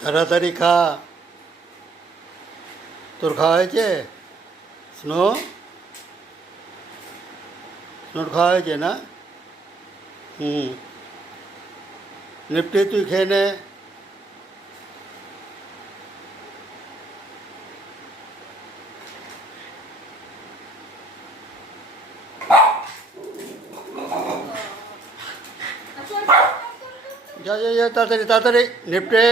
তাড়াতাড়ি খা। তোর খাওয়া হয়েছে? স্নো স্নোর খাওয়া হয়েছে না? হুম। নিপটে তুই খেয়ে নে। যা যা যা, তাড়াতাড়ি তাড়াতাড়ি নিপটে।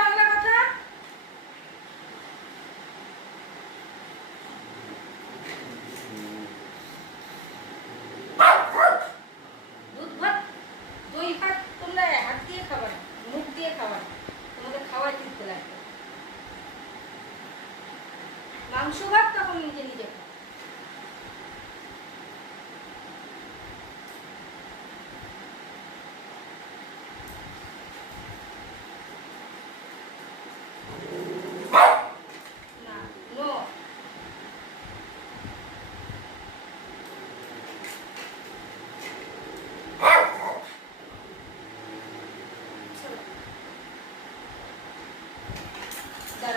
বাংলা কথা দুধ ভাত দই ভাত তোমরা হাত দিয়ে খাবা না, মুখ দিয়ে খাবা না, তোমাদের খাওয়াই দিতে লাগবে। মাংস ভাত তখন নিজে নিজে